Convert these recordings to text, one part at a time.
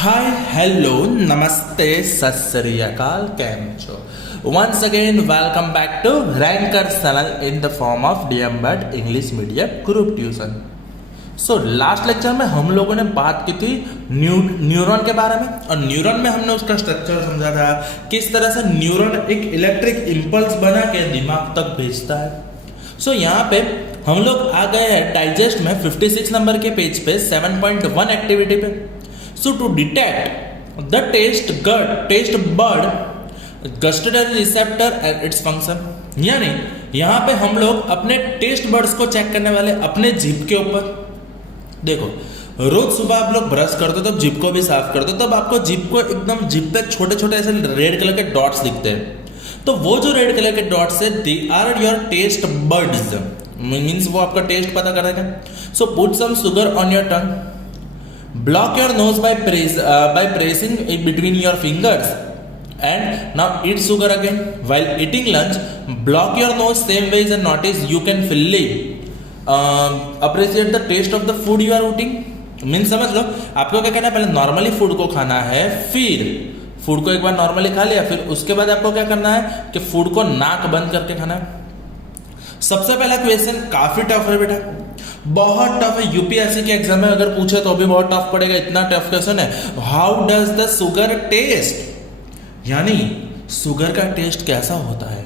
Hi hello नमस्ते सत श्री अकाल कैम छो once again welcome back to Ranker channel in the form of DM Bhatt English Medium Group Tuition। So last lecture में हम लोगों ने बात की थी न्यूरॉन के बारे में और न्यूरॉन में हमने उसका स्ट्रक्चर समझा था, किस तरह से न्यूरॉन एक इलेक्ट्रिक इम्पल्स बना के दिमाग तक भेजता है। सो यहाँ पे हम लोग आ गए हैं डाइजेस्ट में 56 नंबर के पेज पे 7.1 एक्टिविटी पे। So to detect the taste bud gustatory receptor and its function, यानी यहाँ पे हम लोग अपने टेस्ट बर्ड्स को चेक करने वाले अपने जीभ के ऊपर। देखो रोज सुबह आप लोग ब्रश करते हो तब जीभ को भी साफ करते हो, तब आपको जीभ को एकदम जीभ पे छोटे छोटे ऐसे रेड कलर के डॉट्स दिखते हैं। तो वो जो रेड कलर के डॉट्स है they are your taste buds, means वो आपका टेस्ट पता करेगा। So put some sugar on your tongue, block your nose by pressing it between your fingers, and now eat sugar again. While eating lunch, block your nose same ways and notice you can fully appreciate the taste of the food you are eating. Mean समझ लो आपको क्या करना है, पहले normally food को खाना है, फिर फूड को एक बार नॉर्मली खा लिया, फिर उसके बाद आपको क्या करना है कि फूड को नाक बंद करके खाना है। सबसे पहला क्वेश्चन काफी टफ है बेटा, बहुत टफ है। यूपीएससी के एग्जाम में अगर पूछे तो भी बहुत टफ पड़ेगा, इतना टफ क्वेश्चन है। How does the sugar taste, यानी शुगर का टेस्ट कैसा होता है।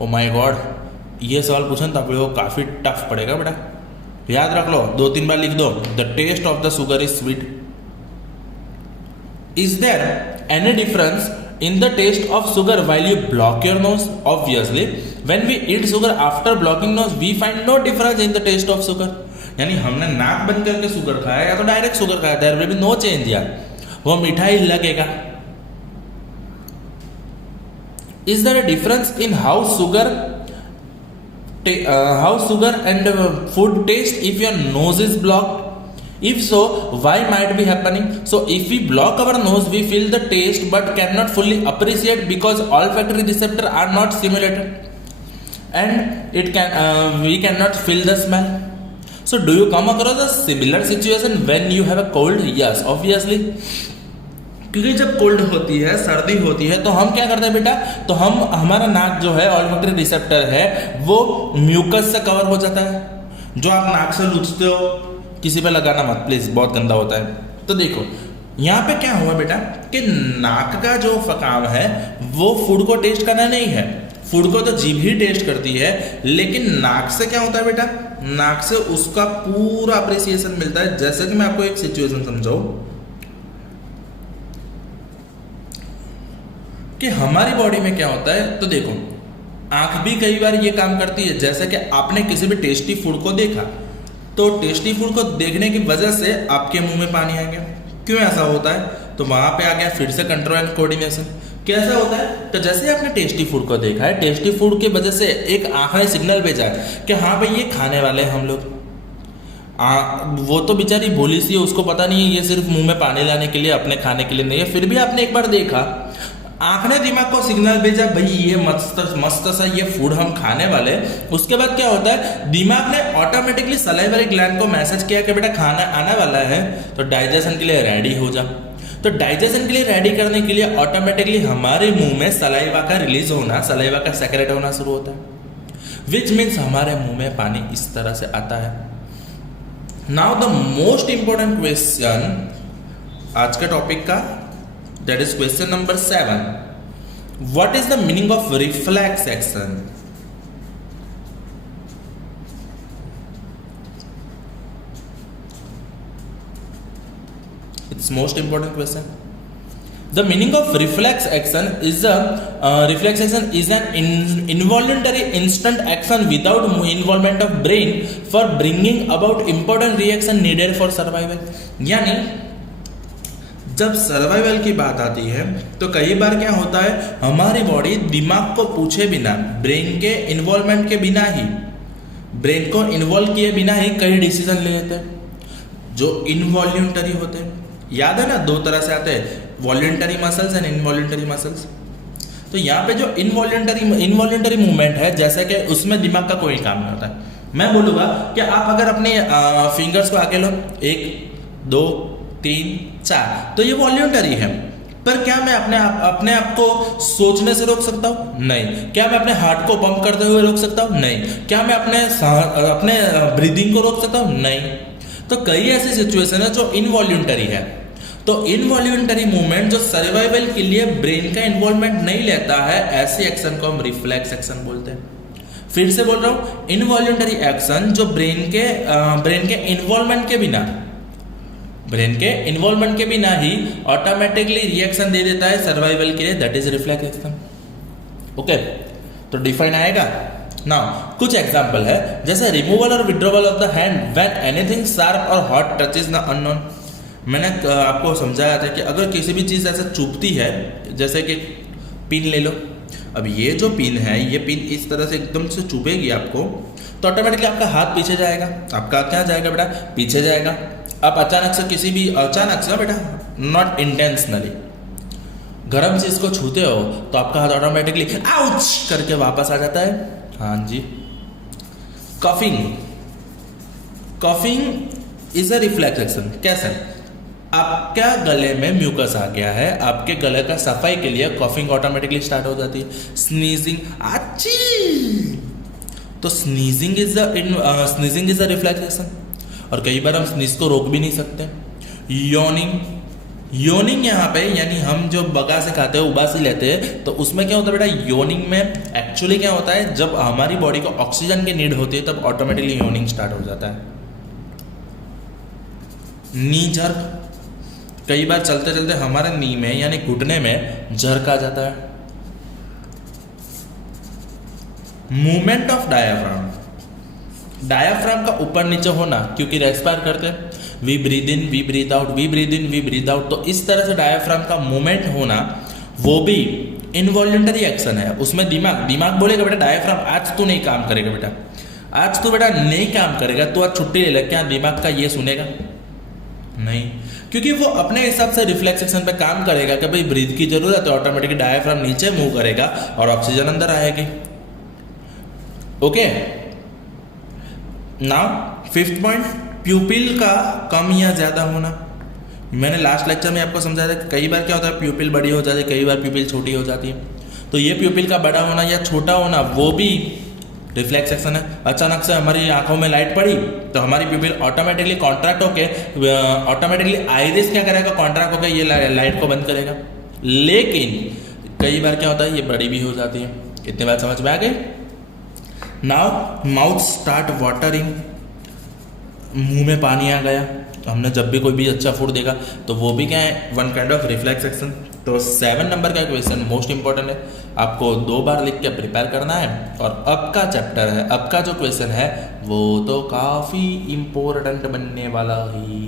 ओ माय गॉड, ये सवाल पूछे तो आप लोगों को काफी टफ पड़ेगा बेटा, याद रख लो, 2-3 बार लिख दो। The taste of the sugar is sweet. Is there any difference in the taste of sugar while you block your nose? Obviously when we eat sugar after blocking nose we find no difference in the taste of sugar, यानी हमने नाक बंद करके sugar खाया या तो direct sugar खाया, there will be no change, यार वो मीठा ही लगेगा। Is there a difference in how sugar and food taste if your nose is blocked? If so, why might be happening? So if we block our nose we feel the taste but cannot fully appreciate because olfactory receptors are not stimulated and we cannot feel the smell. So do you come across a similar situation when you have a cold? Yes, obviously, क्योंकि जब cold होती है, सर्दी होती है, तो हम क्या करते हैं बेटा, तो हमारा नाक जो है ऑल्फैक्टरी रिसेप्टर है वो म्यूकस से कवर हो जाता है। जो आप नाक से लूचते हो, किसी पे लगाना मत प्लीज, बहुत गंदा होता है। तो देखो यहाँ पे क्या हुआ बेटा कि नाक का जो फकाम है वो फूड को टेस्ट करना नहीं है, फूड को तो जीभ ही टेस्ट करती है, लेकिन नाक से क्या होता है बेटा, नाक से उसका पूरा अप्रिसिएशन मिलता है। जैसे कि मैं आपको एक सिचुएशन समझाऊं कि हमारी बॉडी में क्या होता है, तो देखो आंख भी कई बार ये काम करती है। जैसे कि आपने किसी भी टेस्टी फूड को देखा तो टेस्टी फूड को देखने की वजह से आपके मुंह में पानी आ गया। क्यों ऐसा होता है, तो वहां पे आ गया फिर से कंट्रोल एंड कोऑर्डिनेशन। कैसा होता है, तो जैसे आपने टेस्टी फूड को देखा है, टेस्टी फूड की वजह से एक आंख ने सिग्नल भेजा है कि हाँ भाई ये खाने वाले हैं हम लोग। वो तो बेचारी भोली सी है, उसको पता नहीं है ये सिर्फ मुंह में पानी लाने के लिए, अपने खाने के लिए नहीं है। फिर भी आपने एक बार देखा, आंख ने दिमाग को सिग्नल भेजा भाई ये मस्त सा ये फूड हम खाने वाले। उसके बाद क्या होता है, दिमाग ने ऑटोमेटिकली सलाइवरी ग्लैंड को मैसेज किया कि बेटा खाना आने वाला है, तो डाइजेशन के लिए रेडी हो जा। तो डाइजेशन के लिए रेडी करने के लिए ऑटोमेटिकली हमारे मुंह में सलाइवा का रिलीज होना, सलाइवा का सेक्रेट होना शुरू होता है, विच मीन्स हमारे मुंह में पानी इस तरह से आता है। Now the most important question आज के टॉपिक का, that is question number 7. What is the meaning of reflex action? It's most important question. The meaning of reflex action is an involuntary instant action without involvement of brain for bringing about important reaction needed for survival. यानी जब survival की बात आती है तो कई बार क्या होता है, हमारी बॉडी दिमाग को पूछे बिना, ब्रेन के इन्वॉल्वमेंट के बिना ही, ब्रेन को इन्वॉल्व किए बिना ही कई डिसीजन ले लेते हैं जो इनवॉल्यूंटरी होते हैं। याद है ना, 2 तरह से आते हैं, voluntary muscles and involuntary muscles. तो यहाँ पे जो इनवॉल्यूंटरी मूवमेंट है, जैसे कि उसमें दिमाग का कोई काम नहीं होता है। मैं बोलूँगा कि आप अगर अपने फिंगर्स को आगे लो, 1 2 3 4। तो ये वॉल्यूंटरी है। पर क्या मैं अपने आप को सोचने से रोक सकता हूँ? नहीं। क्या मैं अपने हार्ट को पंप करते हुए रोक सकता हूँ? नहीं। क्या मैं अपने ब्रीदिंग को रोक सकता हूँ? नहीं। तो कई ऐसी सिचुएशन है जो इनवॉल्यूंटरी है। तो इनवॉल्यूंटरी मूवमेंट जो सर्वाइवल के लिए ब्रेन का इन्वॉल्वमेंट नहीं लेता है, ऐसे एक्शन को हम रिफ्लेक्स एक्शन बोलते हैं। फिर से बोल रहा हूं, इनवॉल्यूंटरी एक्शन जो ब्रेन के इन्वॉल्वमेंट के बिना ही ऑटोमेटिकली रिएक्शन दे देता है सर्वाइवल के लिए, that is reflex action. Okay, तो डिफाइन आएगा ना। कुछ एग्जांपल है, जैसे रिमूवल और withdrawal of the hand when anything sharp और हॉट टचेस द अननोन। मैंने आपको समझाया था कि अगर किसी भी चीज़ ऐसे चुभती है, जैसे कि पिन ले लो, अब ये जो पिन है, ये पिन इस तरह से एकदम से चुभेगी आपको, तो ऑटोमेटिकली आपका हाथ पीछे जाएगा। आपका क्या जाएगा बेटा? पीछे जाएगा। आप अचानक से बेटा, नॉट इंटेंशनली गर्म चीज़ को छूते हो तो आपका हाथ ऑटोमेटिकली आउच करके वापस आ जाता है। हाँ जी। Coughing is a reflex action. कैसे? आपका गले में म्यूकस आ गया है, आपके गले का सफाई के लिए कॉफिंग ऑटोमेटिकली स्टार्ट हो जाती है। स्नीजिंग, आची, तो sneezing is a reflex action. और कई बार हम स्नीज को रोक भी नहीं सकते। योनिंग यहाँ पे, यानी हम जो बगा से खाते हैं, उबासी लेते हैं, तो उसमें क्या होता है बेटा? योनिंग में एक्चुअली क्या होता है, जब हमारी बॉडी को ऑक्सीजन की नीड होती है तब ऑटोमेटिकली योनिंग स्टार्ट हो जाता है। नी जर्क, कई बार चलते चलते हमारे नी में यानी घुटने में जर्क आ जाता है। मूवमेंट ऑफ डायाफ्राम का ऊपर नीचे होना, क्योंकि रेस्पायर करते हैं, we breathe in we breathe out, we breathe in we breathe out, तो इस तरह से डायाफ्राम का मूवमेंट होना वो भी इनवॉल्यूंटरी एक्शन है। उसमें दिमाग बोलेगा बेटा डायाफ्राम आज तू नहीं काम करेगा बेटा, आज तू बेटा नहीं काम करेगा, तू आज छुट्टी ले ले। क्या दिमाग का ये सुनेगा? नहीं, क्योंकि वो अपने हिसाब से रिफ्लेक्स एक्शन पे काम करेगा कि भाई ब्रीथ की जरूरत है, ऑटोमेटिकली डायाफ्राम नीचे मूव करेगा और ऑक्सीजन अंदर आएगी। ओके, नाउ 5th पॉइंट, प्यूपिल का कम या ज्यादा होना। मैंने लास्ट लेक्चर में आपको समझाया था कि कई बार क्या होता है, प्यूपिल बड़ी हो जाती है, कई बार प्यूपिल छोटी हो जाती है। तो ये प्यूपिल का बड़ा होना या छोटा होना वो भी रिफ्लेक्स एक्शन है। अचानक से हमारी आंखों में लाइट पड़ी तो हमारी प्यूपिल ऑटोमेटिकली कॉन्ट्रैक्ट होके, ऑटोमेटिकली आइरिस क्या करेगा? कॉन्ट्रैक्ट होकर ये लाइट को बंद करेगा। लेकिन कई बार क्या होता है, ये बड़ी भी हो जाती है। इतनी बात समझ में आ गई? नाउ माउथ स्टार्ट वाटरिंग, मुंह में पानी आ गया। तो हमने जब भी कोई भी अच्छा फूड देखा तो वो भी क्या है? One kind of reflex action. तो 7 नंबर का क्वेश्चन मोस्ट इंपॉर्टेंट है, आपको 2 बार लिख के प्रिपेयर करना है। और अब का चैप्टर है, अब का जो क्वेश्चन है वो तो काफ़ी इंपॉर्टेंट बनने वाला ही।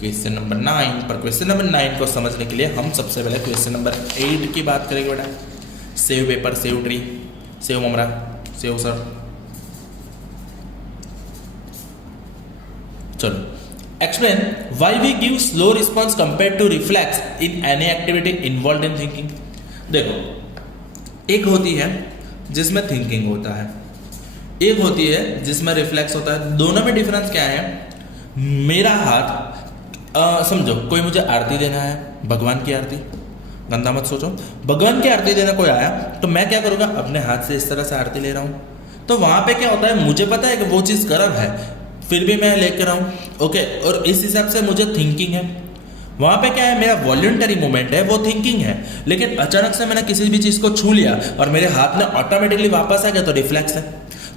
क्वेश्चन नंबर 9 पर। क्वेश्चन नंबर 9 को समझने के लिए हम सबसे पहले क्वेश्चन नंबर 8 की बात करेंगे बेटा। Save paper, save tree, save ममरा, सेव सर। चलो, explain why we give slow response compare to reflex in any activity involve in thinking. देखो, एक होती है जिसमें थिंकिंग होता है, एक होती है जिसमें रिफ्लेक्स होता है। दोनों में डिफरेंस क्या है? मेरा हाथ, समझो कोई मुझे आरती देना है, भगवान की आरती, गंदा मत सोचो, भगवान की आरती देना कोई आया तो मैं क्या करूँगा? अपने हाथ से इस तरह से आरती ले रहा हूँ। तो वहाँ पे क्या होता है, मुझे पता है कि वो चीज़ गर्म है, फिर भी मैं लेकर आऊँ। ओके, और इस हिसाब से मुझे थिंकिंग है। वहाँ पे क्या है, मेरा वॉल्यूंटरी मूवमेंट है, वो थिंकिंग है। लेकिन अचानक से मैंने किसी भी चीज़ को छू लिया और मेरे हाथ में ऑटोमेटिकली वापस आ गया, तो रिफ्लेक्स है।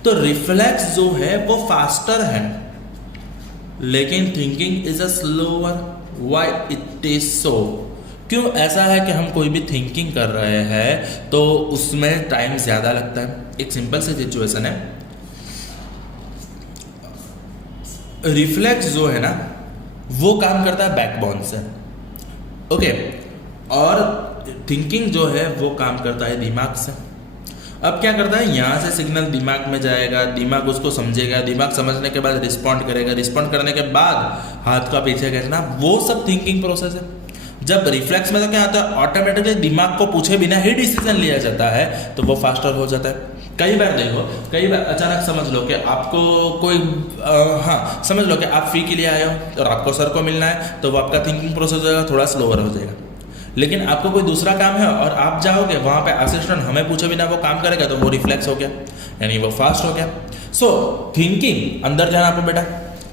तो रिफ्लेक्स जो है वो फास्टर है, लेकिन thinking is a slower. Why it is so? क्यों ऐसा है कि हम कोई भी थिंकिंग कर रहे हैं तो उसमें टाइम ज़्यादा लगता है। एक सिंपल सी सिचुएशन है, रिफ्लेक्स जो है ना वो काम करता है बैकबोन से, ओके, और थिंकिंग जो है वो काम करता है दिमाग से। अब क्या करता है, यहाँ से सिग्नल दिमाग में जाएगा, दिमाग उसको समझेगा, दिमाग समझने के बाद रिस्पॉन्ड करेगा, रिस्पॉन्ड करने के बाद हाथ का पीछे खींचना, वो सब थिंकिंग प्रोसेस है। जब रिफ्लेक्स में तो क्या होता है, ऑटोमेटिकली दिमाग को पूछे बिना ही डिसीजन लिया जाता है, तो वो फास्टर हो जाता है। कई बार देखो, कई बार अचानक समझ लो कि आपको कोई हाँ समझ लो कि आप फी के लिए आए हो और आपको सर को मिलना है, तो वो आपका थिंकिंग प्रोसेस हो जाएगा थोड़ा स्लोअर हो जाएगा। लेकिन आपको कोई दूसरा काम है और आप जाओगे वहाँ पे असिस्टेंट हमें पूछे बिना वो काम करेगा, तो वो रिफ्लेक्स हो गया, यानी वो फास्ट हो गया। सो थिंकिंग अंदर जाना आपको बेटा।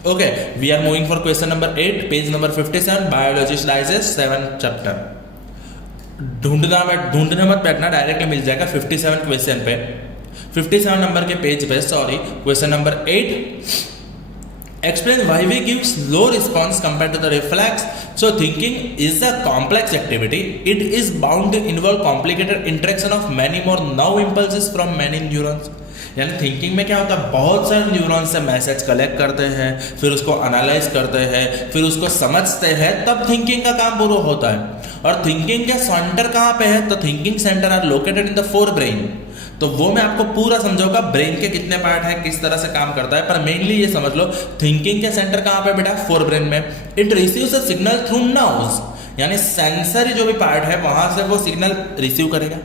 Okay, we are moving for question number 8, page number 57, biology slices 7 chapter. ढूंढना मत बैठना, डायरेक्टली मिल जाएगा 57 क्वेश्चन पे, 57 नंबर के पेज पे, sorry, question number 8। Explain why we give slow response compared to the reflex. So thinking is a complex activity. It is bound to involve complicated interaction of many more nerve impulses from many neurons. यानी thinking में क्या होता है, बहुत सारे neurons से message collect करते हैं, फिर उसको एनालाइज करते हैं, फिर उसको समझते हैं, तब थिंकिंग का काम पूरा होता है। और थिंकिंग का सेंटर कहाँ पे है, तो thinking centre are located in the fore brain. तो वो मैं आपको पूरा समझाऊंगा ब्रेन के कितने पार्ट है, किस तरह से काम करता है, पर मेनली ये समझ लो थिंकिंग के सेंटर कहाँ पे बेटा, फोर ब्रेन में। It receives a signal through nerves, यानी सेंसरी जो भी पार्ट है वहां से वो सिग्नल रिसीव करेगा।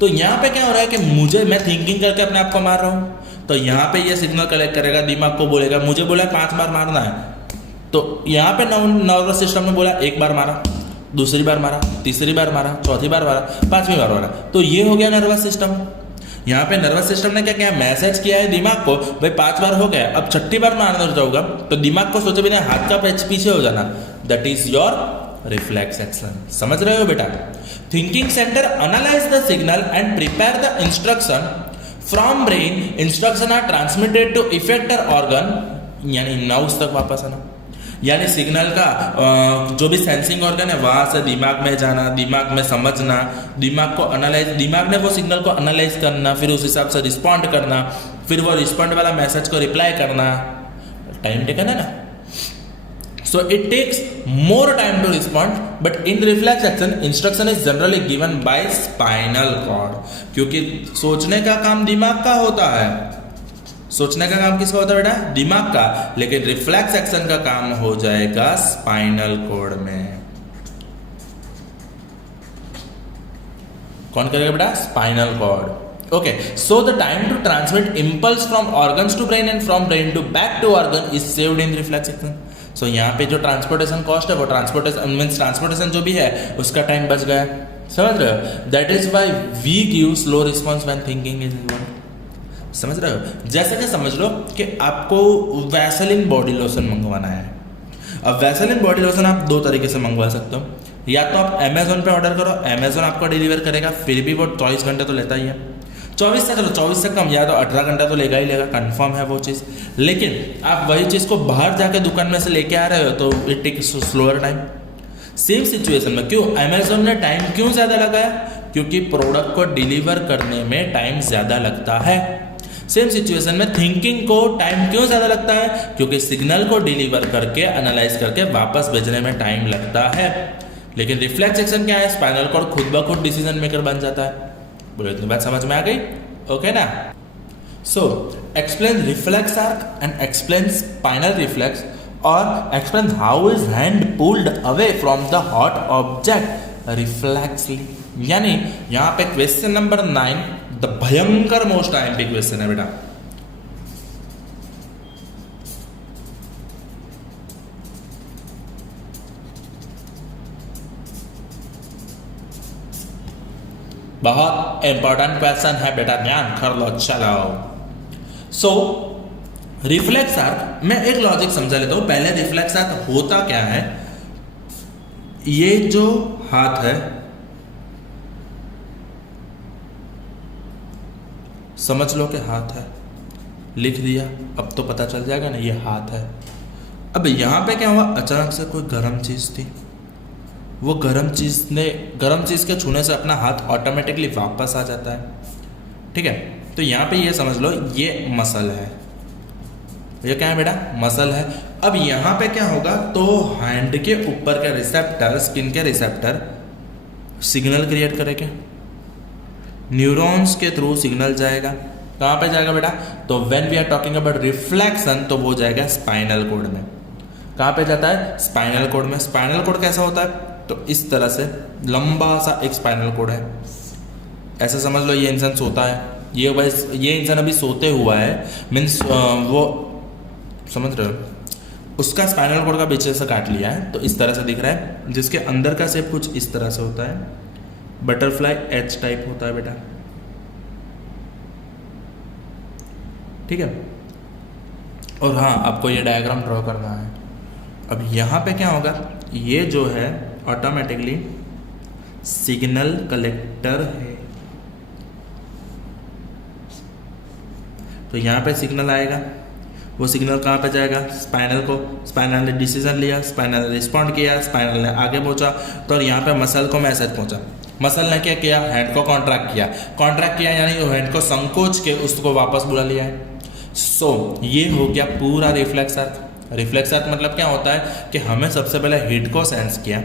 तो यहाँ पे क्या हो रहा है कि मैं थिंकिंग करके अपने आप को मार रहा हूँ, तो यहाँ पे ये सिग्नल कलेक्ट करेगा, दिमाग को बोलेगा, मुझे बोला 5 बार मारना है, तो यहाँ पे नर्वस सिस्टम ने बोला 1 बार मारा, दूसरी बार मारा, तीसरी बार मारा, चौथी बार मारा, 5वीं बार मारा, तो ये हो गया नर्वस सिस्टम। यहाँ पे नर्वस सिस्टम ने क्या किया, मैसेज किया है दिमाग को, भाई 5 बार हो गया, अब 6ठी बार मारना जाऊंगा, तो दिमाग को सोचे बिना हाथ का पीछे हो जाना, that is your reflex action. समझ रहे हो बेटा? Thinking centre analyse the signal and prepare the instruction from brain. Instruction are transmitted to effector organ, यानी नर्व्स तक वापस आना, यानी सिग्नल का जो भी सेंसिंग ऑर्गन है वहां से दिमाग में जाना, दिमाग में समझना, दिमाग को एनालाइज, दिमाग ने वो सिग्नल को एनालाइज करना, फिर उस हिसाब से रिस्पॉन्ड करना, फिर वो रिस्पॉन्ड वाला मैसेज को रिप्लाई करना। टाइम टेकन है ना, so it takes more time to respond, but in reflex action instruction is generally given by spinal cord, क्योंकि सोचने का काम दिमाग का होता है, सोचने का काम किसका होता है बेटा, दिमाग का, लेकिन रिफ्लेक्स एक्शन का काम हो जाएगा स्पाइनल कॉर्ड में। कौन करेगा बेटा, spinal cord. Okay, so the time to transmit impulse from organs to brain and from brain to back to organ is saved in reflex action. So यहाँ पे जो ट्रांसपोर्टेशन कॉस्ट है, वो ट्रांसपोर्टेशन जो भी है उसका टाइम बच गया, समझ रहे हो? That is why we give slow response when thinking is involved. समझ रहे हो? जैसे कि समझ लो कि आपको वैसलीन बॉडी लोशन मंगवाना है। अब वैसलीन बॉडी लोशन आप 2 तरीके से मंगवा सकते हो, या तो आप अमेजोन पे ऑर्डर करो, अमेजोन आपको डिलीवर करेगा, फिर भी वो 24 घंटे तो लेता ही है, 24 से कम, या तो 18 घंटा तो लेगा ही लेगा, कंफर्म है वो चीज़। लेकिन आप वही चीज़ को बाहर जाके दुकान में से लेके आ रहे हो तो it takes slower time. Same situation में क्यों अमेजोन ने टाइम क्यों ज़्यादा लगाया, क्योंकि प्रोडक्ट को डिलीवर करने में टाइम ज़्यादा लगता है। सेम सिचुएशन में थिंकिंग को टाइम क्यों ज़्यादा लगता है, क्योंकि सिग्नल को डिलीवर करके एनालाइज करके वापस भेजने में टाइम लगता है। लेकिन रिफ्लेक्स एक्शन क्या है, स्पाइनल कॉर्ड खुद ब खुद डिसीजन मेकर बन जाता है। बोलो, इतनी बात समझ में आ गई? ओके ना? So explain reflex arc and explain spinal reflex, और explain how is hand pulled away from the hot object reflexly. यानी यहाँ पे क्वेश्चन नंबर 9 द भयंकर मोस्ट आईएमपी क्वेश्चन है बेटा। बहुत इंपॉर्टेंट क्वेश्चन है बेटा, ध्यान कर लो। चलो, सो रिफ्लेक्स आर्क, मैं एक लॉजिक समझा लेता हूं पहले। रिफ्लेक्स आर्क होता क्या है, ये जो हाथ है, समझ लो कि हाथ है, लिख दिया, अब तो पता चल जाएगा ना ये हाथ है। अब यहां पे क्या हुआ, अचानक से कोई गर्म चीज थी, वो गर्म चीज़ के छूने से अपना हाथ ऑटोमेटिकली वापस आ जाता है। ठीक है, तो यहाँ पे ये समझ लो ये मसल है, ये क्या है बेटा, मसल है। अब यहाँ पे क्या होगा, तो हैंड के ऊपर के रिसेप्टर, स्किन के रिसेप्टर सिग्नल क्रिएट करेंगे, न्यूरॉन्स के थ्रू सिग्नल जाएगा। कहाँ पे जाएगा बेटा, तो when we are talking about reflection तो वो जाएगा स्पाइनल कॉर्ड में। कहाँ पे जाता है, स्पाइनल कॉर्ड में। स्पाइनल कॉर्ड कैसा होता है, तो इस तरह से लंबा सा एक स्पाइनल कॉर्ड है, ऐसा समझ लो ये इंसान सोता है, ये इंसान अभी सोते हुआ है, मीन्स वो समझ रहे हो, उसका स्पाइनल कॉर्ड का पीछे से काट लिया है, तो इस तरह से दिख रहा है, जिसके अंदर का शेप कुछ इस तरह से होता है, बटरफ्लाई एच टाइप होता है बेटा, ठीक है। और हाँ, आपको ये डायग्राम ड्रॉ करना है। अब यहाँ पे क्या होगा, ये जो है ऑटोमेटिकली सिग्नल कलेक्टर है, तो यहाँ पे सिग्नल आएगा, वो सिग्नल कहाँ पे जाएगा, स्पाइनल को, स्पाइनल ने डिसीजन लिया, स्पाइनल ने रिस्पॉन्ड किया, स्पाइनल ने आगे पहुंचा, तो यहाँ पे मसल को मैसेज पहुंचा, मसल ने क्या किया, हैंड को कॉन्ट्रैक्ट किया यानी हैंड को संकोच के उसको वापस बुला लिया है। सो ये हो गया पूरा रिफ्लेक्स आर्क। रिफ्लेक्स आर्क मतलब क्या होता है कि हमें सबसे पहले हिट को सेंस किया,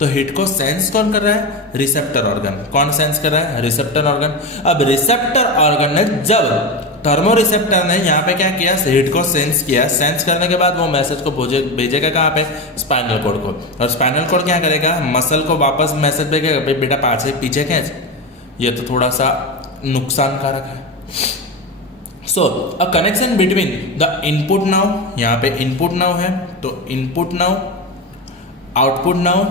तो हिट को सेंस कौन कर रहा है, रिसेप्टर ऑर्गन। कौन सेंस कर रहा है, रिसेप्टर ऑर्गन। अब रिसेप्टर ऑर्गन ने जब थर्मो रिसेप्टर ने यहाँ पे क्या किया, हिट को सेंस किया, सेंस करने के बाद वो मैसेज को भेजेगा कहाँ पे, स्पाइनल कॉर्ड को, और स्पाइनल कॉर्ड क्या करेगा, मसल को वापस मैसेज भेजेगा, बेटा पीछे खींच। ये तो थोड़ा सा नुकसानकारक है। So a connection between the input now, यहाँ पे इनपुट नाउ है, तो input now, output now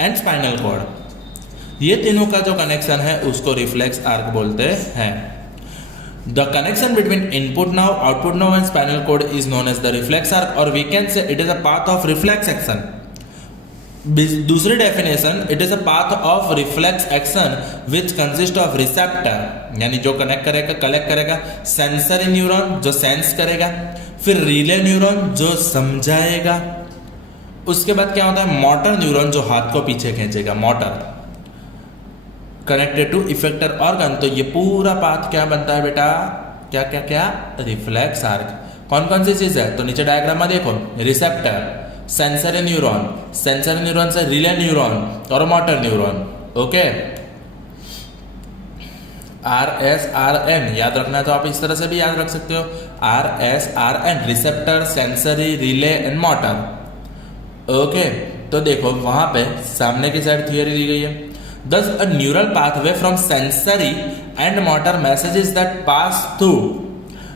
and spinal cord, ये तीनों का जो कनेक्शन है उसको रिफ्लेक्स आर्क बोलते हैं। The connection between input now, output now and spinal cord is known as the reflex arc, और we can say it is a path of reflex action. दूसरी definition, it is a path of reflex action which consist of receptor, यानी जो collect करेगा, sensory neuron जो sense करेगा, फिर relay neuron जो समझाएगा, उसके बाद क्या होता है, मोटर न्यूरॉन जो हाथ को पीछे खींचेगा, motor connected to effector organ. तो ये पूरा पाथ क्या बनता है बेटा, क्या रिफ्लेक्स आर्क। कौन कौन सी चीज है, तो नीचे डायग्राम में देखो, रिसेप्टर, सेंसरी न्यूरॉन से रिले न्यूरॉन और मोटर न्यूरॉन। ओके, RSRN याद रखना है तो आप इस तरह से भी याद रख सकते हो, RSRN, receptor, sensory, relay and motor. Okay, तो देखो वहां पे सामने की साइड थियरी दी गई है। Thus a neural pathway from sensory and motor messages that pass through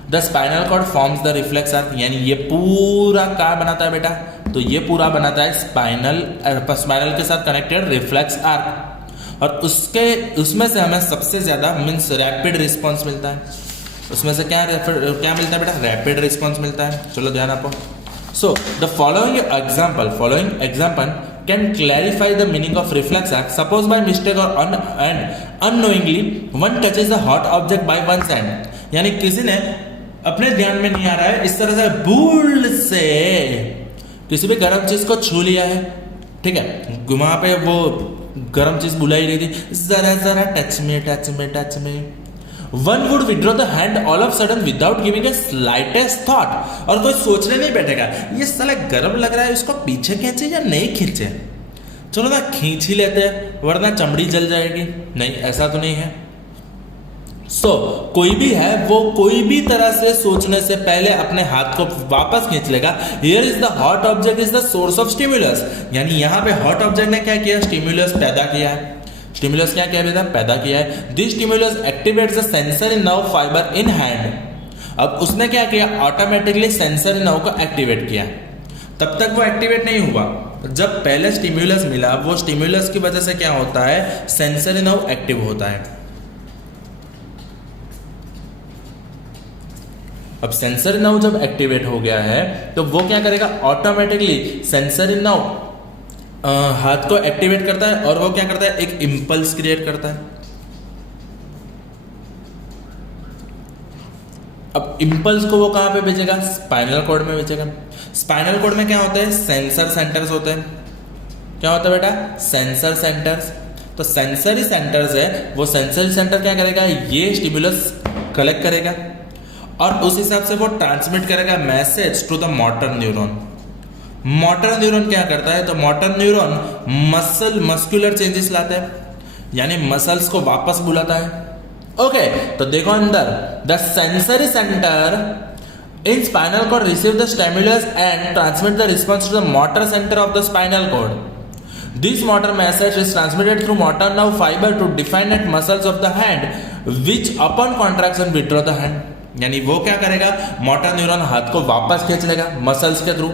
the spinal cord forms the reflex arc, यानी ये पूरा क्या बनाता है बेटा, तो ये पूरा बनाता है स्पाइनल के साथ कनेक्टेड रिफ्लेक्स आर्क, और उसमें से हमें सबसे ज्यादा मीन्स रैपिड रिस्पॉन्स मिलता है। उसमें से क्या मिलता है बेटा, रैपिड रिस्पॉन्स मिलता है। चलो ध्यान आपको। So the following example can clarify the meaning of reflex arc. Suppose by mistake or unknowingly one touches a hot object by one's hand, यानी किसी ने अपने ध्यान में नहीं आ रहा है, इस तरह से भूल से किसी भी गर्म चीज को छू लिया है, ठीक है, वहां पे वो गर्म चीज बुलाई रही थी, जरा टच में One would withdraw the hand all of a sudden without giving a slightest thought, और कोई सोचने नहीं बैठेगा ये साला गर्म लग रहा है, इसको पीछे खींचे या नहीं खींचे, चलो ना खींच ही लेते हैं वरना चमड़ी जल जाएगी। नहीं, ऐसा तो नहीं है। कोई भी है वो कोई भी तरह से सोचने से पहले अपने हाथ को वापस खींच लेगा। Here is the hot object is the source of stimulus, यानी यहाँ पे हॉट ऑब्जेक्ट ने क्या किया, स्टिमुलस पैदा किया है। स्टिमुलस क्या किया बेटा, पैदा किया है। This stimulus activates the sensory nerve fibre in hand. अब उसने क्या किया, ऑटोमेटिकली सेंसरी नर्व को एक्टिवेट किया। तब तक वो एक्टिवेट नहीं हुआ, जब पहले स्टिमुलस मिला वो स्टिमुलस की वजह से क्या होता है, सेंसरी नर्व एक्टिव होता है। अब सेंसरी नर्व जब एक्टिवेट हो गया है तो वो क्या करेगा, ऑटोमेटिकली सेंसरी नर्व हाथ को एक्टिवेट करता है और वो क्या करता है, एक इंपल्स क्रिएट करता है। अब इंपल्स को वो कहां पे भेजेगा, स्पाइनल कॉर्ड में भेजेगा। स्पाइनल कॉर्ड में क्या होते हैं, सेंसर सेंटर्स होते हैं। क्या होता है बेटा, सेंसर सेंटर्स। तो सेंसरी सेंटर्स है, वो सेंसरी सेंटर क्या करेगा, ये स्टिमुलस कलेक्ट करेगा और उस हिसाब से वो ट्रांसमिट करेगा message to the motor neuron. Motor neuron क्या करता है, तो मोटर न्यूरॉन मस्कुलर चेंजेस लाता है, यानी मसल्स को वापस बुलाता है। ओके, तो देखो अंदर, the sensory centre in spinal cord receive the stimulus and transmit the response to the motor centre of the spinal cord. This motor message is transmitted through motor nerve fiber to definite muscles of the hand, which upon contraction withdraw the hand. यानी वो क्या करेगा, motor neuron हाथ को वापस खींच लेगा muscles के थ्रू.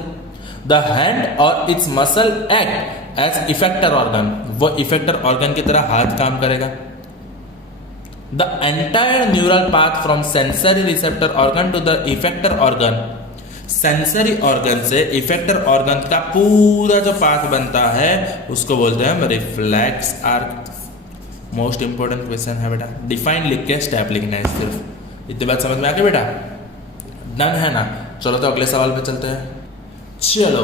द हैंड और its muscle act as effector organ, वो इफेक्टर ऑर्गन की तरह हाथ काम करेगा. The entire neural path from sensory receptor organ to the effector organ, sensory organ से इफेक्टर ऑर्गन का पूरा जो पाथ बनता है उसको बोलते हैं हम reflex arc. Most important question है बेटा, डिफाइन लिख के स्टेप लिखना है सिर्फ. इतनी बात समझ में आ गई बेटा? डन है ना? चलो तो अगले सवाल पे चलते हैं. चलो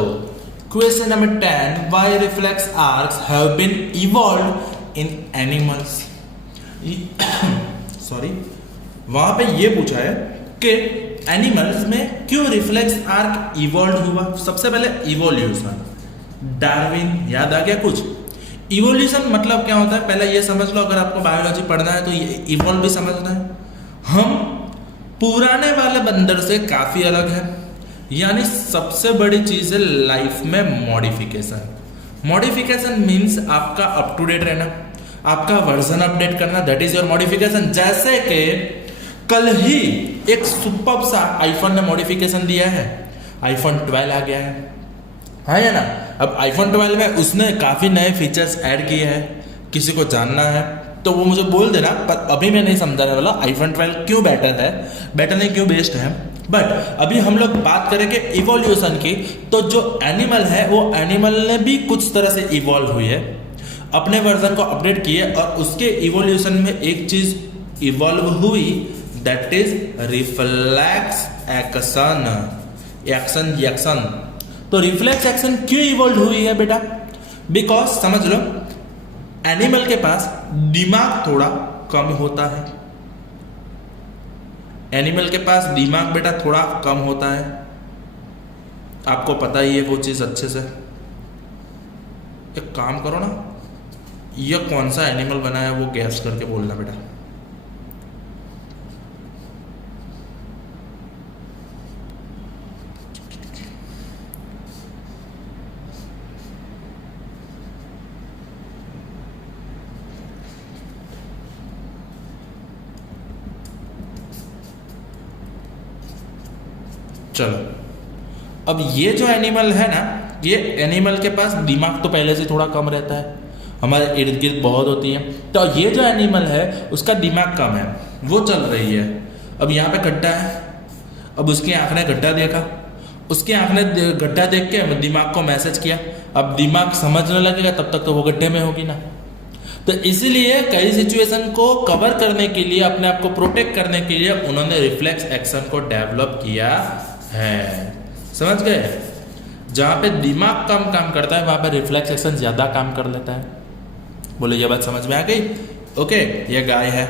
question number 10, why reflex arcs have been evolved in animals. Sorry, वहां पे ये पूछा है कि एनिमल्स में क्यों रिफ्लेक्स आर्क इवॉल्व हुआ. सबसे पहले इवोल्यूशन, डार्विन याद आ गया कुछ. इवोल्यूशन मतलब क्या होता है पहले ये समझ लो, अगर आपको बायोलॉजी पढ़ना है तो ये इवॉल्व भी समझना है. हम पुराने वाले बंदर से काफी अलग है, यानी सबसे बड़ी चीज है लाइफ में मॉडिफिकेशन. मॉडिफिकेशन मीन्स आपका अप टू डेट रहना, आपका वर्जन अपडेट करना, दैट इज योर मॉडिफिकेशन. जैसे कि कल ही एक सुपर सा आईफोन ने मॉडिफिकेशन दिया है, आईफोन 12 आ गया है ना. अब आईफोन 12 में उसने काफी नए फीचर्स ऐड किए हैं. किसी को जानना है तो वो मुझे बोल देना, पर अभी मैं नहीं समझाने वाला आईफोन 12 क्यों बेटर है, बेटर नहीं क्यों बेस्ट है. बट अभी हम लोग बात करेंगे इवोल्यूशन की. तो जो एनिमल है वो एनिमल ने भी कुछ तरह से इवॉल्व हुई है, अपने वर्जन को अपडेट किए और उसके इवोल्यूशन में एक चीज इवॉल्व हुई, that is reflex action. Action. तो रिफ्लेक्स एक्शन क्यों इवॉल्व हुई है बेटा? बिकॉज समझ लो एनिमल के पास दिमाग थोड़ा कम होता है. एनिमल के पास दिमाग बेटा थोड़ा कम होता है, आपको पता ही है वो चीज अच्छे से. एक काम करो ना, ये कौन सा एनिमल बना है वो गैस करके बोलना बेटा. चलो, अब ये जो एनिमल है ना, ये एनिमल के पास दिमाग तो पहले से थोड़ा कम रहता है, हमारे इर्द गिर्द बहुत होती है. तो ये जो एनिमल है उसका दिमाग कम है, वो चल रही है. अब यहाँ पे गड्ढा है, अब उसकी आंख ने गड्ढा देखा, उसकी आंख ने गड्ढा देख के दिमाग को मैसेज किया. अब दिमाग समझने लगेगा, तब तक तो वो गड्ढे में होगी ना. तो इसीलिए कई सिचुएशन को कवर करने के लिए, अपने आप को प्रोटेक्ट करने के लिए उन्होंने रिफ्लेक्स एक्शन को डेवलप किया है. समझ गए? जहां पे दिमाग कम काम करता है वहां पे रिफ्लेक्स एक्शन ज्यादा काम कर लेता है. बोले ये बात समझ में आ गई? ओके, ये गाय है,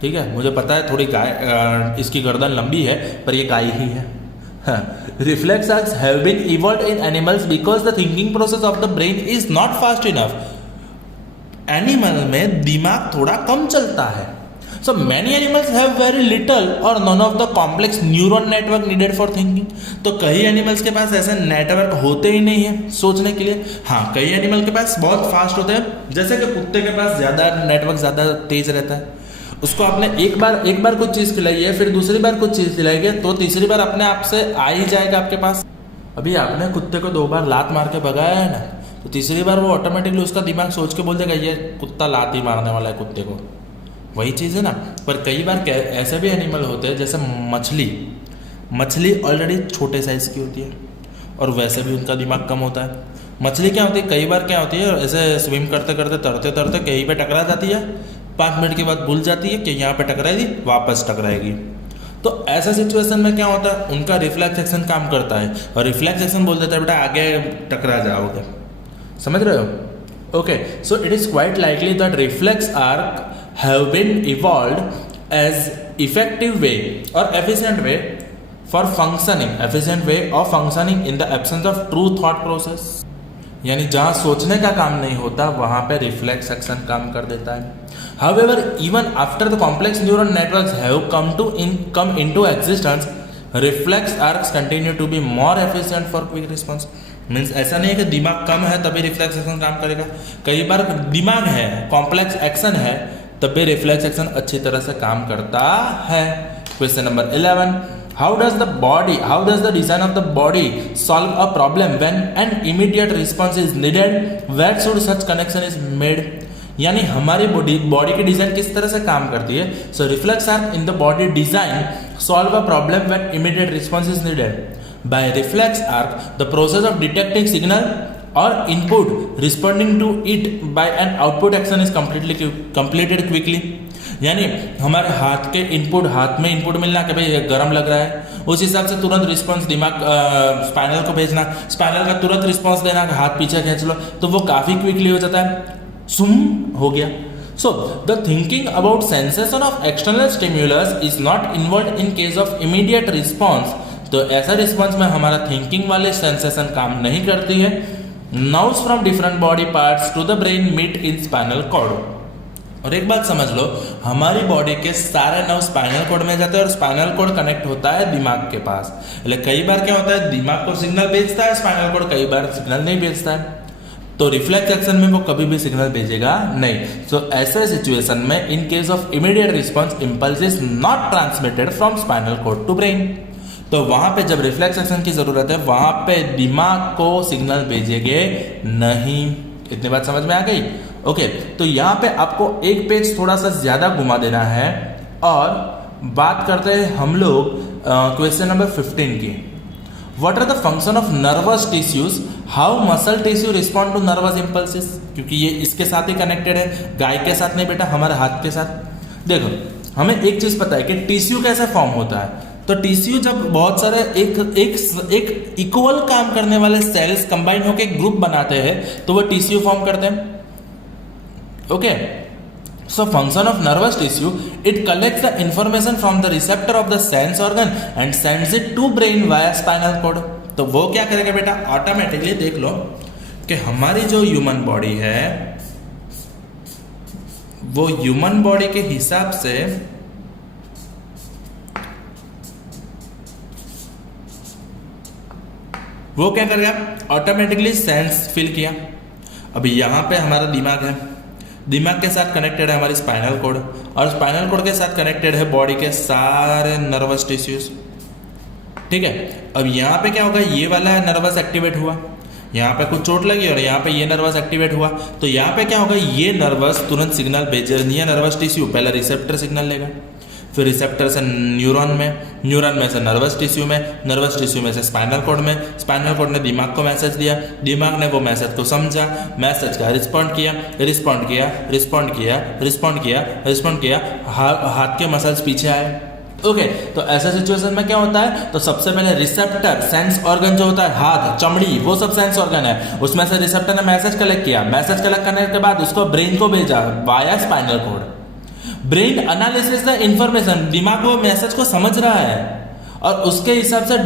ठीक है, मुझे पता है थोड़ी गाय, इसकी गर्दन लंबी है, पर ये गाय ही है. Reflex acts have been evolved in animals because the thinking process of the brain is not fast enough. Animal में दिमाग थोड़ा कम चलता है. So many animals have very little or none of the complex neuron network needed for thinking. तो कई animals के पास ऐसे network होते ही नहीं है सोचने के लिए. हाँ, कई एनिमल के पास बहुत फास्ट होते हैं, जैसे कि कुत्ते के पास ज्यादा नेटवर्क ज्यादा तेज रहता है. उसको आपने एक बार कुछ चीज खिलाई है, फिर दूसरी बार कुछ चीज खिलाएंगे तो तीसरी बार अपने आप से आ ही जाएगा आपके पास. अभी आपने कुत्ते को 2 बार लात मार के भगाया है ना, तो तीसरी बार वो ऑटोमेटिकली उसका दिमाग सोच के बोल देगा ये कुत्ता लात ही मारने वाला है कुत्ते को. वही चीज़ है ना. पर कई बार ऐसे भी एनिमल होते हैं, जैसे मछली ऑलरेडी छोटे साइज की होती है और वैसे भी उनका दिमाग कम होता है. मछली क्या होती है, कई बार क्या होती है, ऐसे स्विम करते करते तरते कहीं पे टकरा जाती है, 5 मिनट के बाद भूल जाती है कि यहाँ पे टकराएगी, वापस टकराएगी. तो ऐसा सिचुएशन में क्या होता है, उनका रिफ्लेक्स एक्शन काम करता है और रिफ्लेक्स एक्शन बोल देता है बेटा आगे टकरा जाओगे. समझ रहे हो? Okay, so it is quite likely that reflex arc have been evolved as effective way or efficient way of functioning in the absence of true thought process. यानी जहां सोचने का काम नहीं होता वहां पे रिफ्लेक्स एक्शन काम कर देता है. However, even after the complex neural networks have come into existence, reflex arcs continue to be more efficient for quick response. Means ऐसा नहीं है कि दिमाग कम है तभी रिफ्लेक्स एक्शन काम करेगा, कई बार दिमाग है, कॉम्प्लेक्स एक्शन है, तब भी रिफ्लेक्स एक्शन अच्छी तरह से काम करता है। Question number 11, how does the design of the body solve a problem when an immediate response is needed, where should such connection is made. यानी हमारी बॉडी की डिजाइन किस तरह से काम करती है। So reflex arc in the body design solve a problem when immediate response is needed. By reflex arc the process of detecting signal or input responding to it by an output action is completed quickly। यानी हमारे हाथ में input मिलना कि भाई ये गर्म लग रहा है, उस हिसाब से तुरंत रिस्पांस दिमाग स्पाइनल को भेजना, स्पाइनल का तुरंत रिस्पांस देना, हाथ पीछे खींच लो, तो वो काफी क्विकली हो जाता है, सुम हो गया। So the thinking about sensation of external stimulus is not involved in case of immediate response। तो ऐसा रिस्पॉन्स में हमारा थिंकिंग वाले सेंसेशन काम नहीं करती है। Nerves from different body parts to the brain meet in spinal cord। और एक बात समझ लो, हमारी बॉडी के सारे नर्व स्पाइनल कोड में जाते हैं और स्पाइनल कोड कनेक्ट होता है दिमाग के पास। लेकिन कई बार क्या होता है, दिमाग को सिग्नल भेजता है स्पाइनल कोड, कई बार सिग्नल नहीं भेजता है, तो रिफ्लेक्स एक्शन में वो कभी भी सिग्नल भेजेगा नहीं। सो ऐसे सिचुएशन में in case of immediate response impulse is not transmitted from spinal cord to brain. तो वहां पे जब रिफ्लेक्स एक्शन की जरूरत है वहां पे दिमाग को सिग्नल भेजेंगे नहीं। इतनी बात समझ में आ गई? ओके, तो यहां पे आपको एक पेज थोड़ा सा ज्यादा घुमा देना है और बात करते हैं हम लोग क्वेश्चन नंबर 15 की। What are the function of nervous tissues, how muscle tissue respond to nervous impulses. क्योंकि ये इसके साथ ही कनेक्टेड है, गाय के साथ नहीं बेटा, हमारे हाथ के साथ। देखो हमें एक चीज पता है कि टिश्यू कैसे फॉर्म होता है। तो टिश्यू जब बहुत सारे एक इक्वल काम करने वाले सेल्स कंबाइन होकर एक ग्रुप बनाते हैं तो वो टिश्यू फॉर्म करते हैं। Okay, so function of nervous tissue, it collects the information from the receptor of the sense organ and sends it to brain via spinal cord. तो वो क्या करेगा बेटा, ऑटोमेटिकली देख लो कि हमारी जो ह्यूमन बॉडी है वो ह्यूमन बॉडी के हिसाब से वो क्या करेगा, ऑटोमेटिकली सेंस फील किया। अभी यहाँ पे हमारा दिमाग है, दिमाग के साथ कनेक्टेड है हमारी स्पाइनल कोड और स्पाइनल कोड के साथ कनेक्टेड है बॉडी के सारे नर्वस टिश्यूज। ठीक है, अब यहाँ पे क्या होगा, ये वाला नर्वस एक्टिवेट हुआ, यहाँ पे कुछ चोट लगी और यहाँ पे ये नर्वस एक्टिवेट हुआ, तो यहाँ पे क्या होगा, ये नर्वस तुरंत सिग्नल भेजेगा, नर्वस टिश्यू पहले रिसेप्टर सिग्नल लेगा, फिर रिसेप्टर से न्यूरॉन में से नर्वस टिश्यू में, नर्वस टिश्यू में से स्पाइनल कोड में, स्पाइनल कोड ने दिमाग को मैसेज दिया, दिमाग ने वो मैसेज को समझा, मैसेज का रिस्पॉन्ड किया, हाथ के मसल्स पीछे आए। ओके, तो ऐसा सिचुएशन में क्या होता है, तो सबसे पहले रिसेप्टर सेंस ऑर्गन जो होता है, हाथ, चमड़ी, वो सब सेंस ऑर्गन है, उसमें से रिसेप्टर ने मैसेज कलेक्ट किया, मैसेज कलेक्ट करने के बाद उसको ब्रेन को भेजा via spinal code. Brain analysis the information, दिमाग वो मैसेज को समझ रहा है और उसके हिसाब से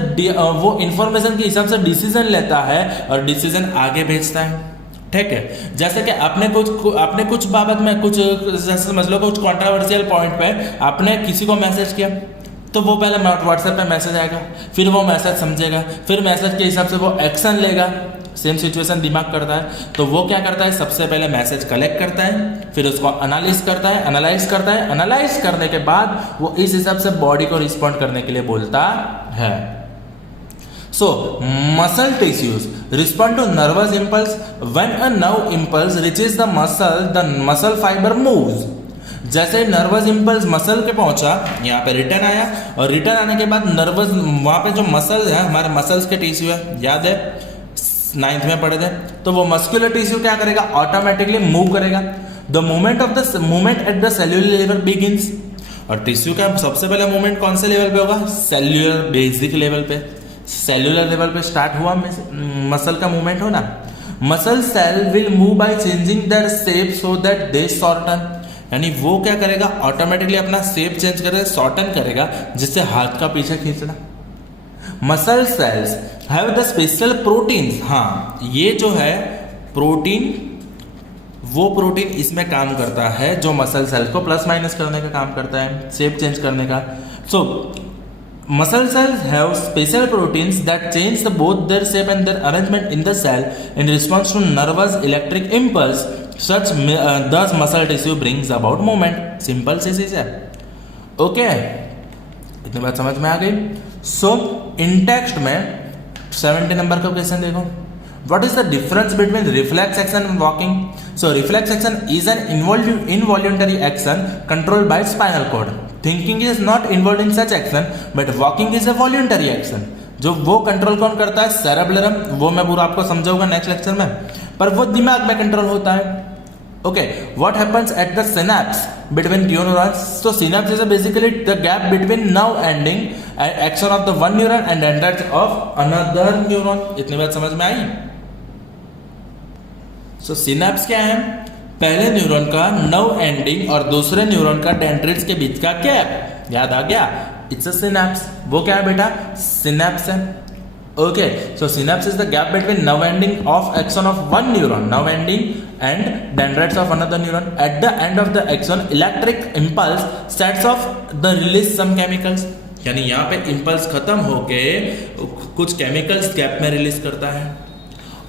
वो इंफॉर्मेशन के हिसाब से डिसीजन लेता है और डिसीजन आगे भेजता है। ठीक है, जैसे कि आपने कुछ बाबत में कुछ, जैसे समझ लो कुछ कंट्रोवर्शियल पॉइंट पे आपने किसी को मैसेज किया, तो वो पहले व्हाट्सएप पे मैसेज आएगा, फिर वो मैसेज समझेगा, फिर मैसेज के हिसाब से वो एक्शन लेगा। सेम सिचुएशन दिमाग करता है, तो वो क्या करता है, सबसे पहले मैसेज कलेक्ट करता है, फिर उसको एनालाइज करता है, एनालाइज करने के बाद वो इस हिसाब से बॉडी को रिस्पॉन्ड करने के लिए बोलता है। So muscle tissues respond to nervous impulse when a nerve impulse reaches the muscle fibre moves. जैसे नर्वस इंपल्स मसल के पहुंचा, यहाँ पे रिटर्न आया और रिटर्न आने के बाद नर्वस, वहां पे जो मसल है, हमारे मसल्स के टिश्यू है, याद है 9th में पढ़े थे, तो वो मस्कुलर टिश्यू क्या करेगा, ऑटोमेटिकली मूव करेगा। The movement at the cellular level begins. और टिश्यू का सबसे पहला मूवमेंट कौन से लेवल पे होगा, सेल्यूलर बेसिक लेवल पे, सेल्यूलर लेवल पे स्टार्ट हुआ मसल का मूवमेंट हो ना। Muscle cell will move by changing their shape so that they shorten. यानी वो क्या करेगा, ऑटोमेटिकली अपना शेप चेंज करेगा, शॉर्टन करेगा, जिससे हाथ का पीछे खींचना। Muscle cells have the special proteins. हाँ, ये जो है प्रोटीन, वो प्रोटीन इसमें काम करता है जो मसल सेल को प्लस माइनस करने का काम करता है, शेप चेंज करने का। सो Muscle cells have special proteins that change both their shape and their arrangement in the cell in response to nervous electric impulse. Thus muscle tissue brings about movement. Simple सी चीज है. Okay, इतनी बात समझ में आ गई. सो इन टेक्स्ट में 70 number का क्वेश्चन देखो. What is the difference between reflex action and walking? So reflex action is an involuntary action controlled by spinal cord. Thinking is not involved in such action, but walking is a voluntary action. जो वो control कौन करता है? Cerebrum. वो मैं पूरा आपको समझाऊंगा नेक्स्ट लेक्चर में, पर वो दिमाग में कंट्रोल होता है. Okay, what happens at the synapse between two neurons? So synapse is basically the gap between nerve ending and action of the one neuron and dendrites of another neuron. इतनी बात समझ में आई? So synapse क्या है? पहले neuron का nerve ending और दूसरे न्यूरॉन का डेंड्राइट्स के बीच का गैप. याद आ गया? It's a synapse. वो क्या है बेटा? सिनेप्स है. Okay, so synapse is the gap between nerve ending of axon of one neuron, nerve ending and dendrites of another neuron. At the end of the axon electric impulse sets off the release some chemicals. यानी यहाँ पे impulse खत्म होके कुछ chemicals gap में release करता है.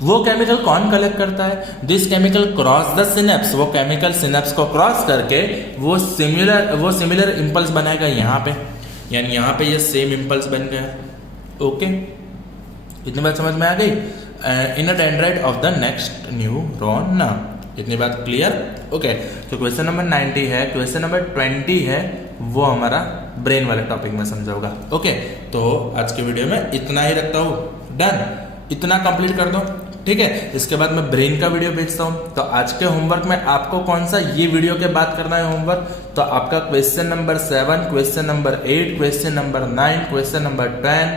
वो केमिकल कौन कलेक्ट करता है? This chemical cross the synapse. वो केमिकल सिनेप्स को क्रॉस करके वो सिमिलर इंपल्स बनाएगा यहाँ पे. यानी यहाँ पे ये सेम इंपल्स बन गया. ओके, इतनी बात समझ में आ गई? In a dendrite of the next neuron. ना इतनी बात क्लियर? ओके, तो क्वेश्चन नंबर 90 है. क्वेश्चन नंबर 20 है वो हमारा ब्रेन वाले टॉपिक में समझाऊंगा. ओके, तो आज के वीडियो में इतना ही रखता हूँ. डन, इतना कंप्लीट कर दो. ठीक है, इसके बाद मैं ब्रेन का वीडियो भेजता हूं. तो आज के होमवर्क में आपको कौन सा ये वीडियो के बाद करना है होमवर्क? तो आपका question number 7, question number 8, question number 9, question number 10,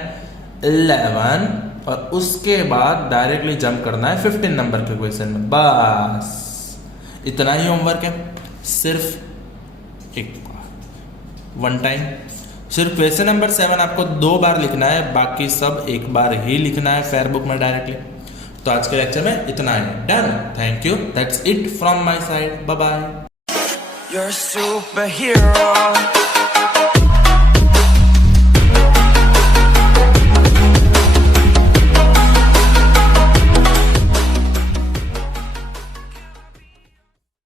11 और उसके बाद डायरेक्टली जंप करना है 15 नंबर के क्वेश्चन में. बस इतना ही होमवर्क है. सिर्फ एक वन टाइम. सिर्फ क्वेश्चन नंबर 7 आपको 2 बार लिखना है, बाकी सब एक बार ही लिखना है फेयर बुक में डायरेक्टली. तो आज के लेक्चर में इतना है. Done, thank you. That's it from my side. Bye bye. You're a superhero.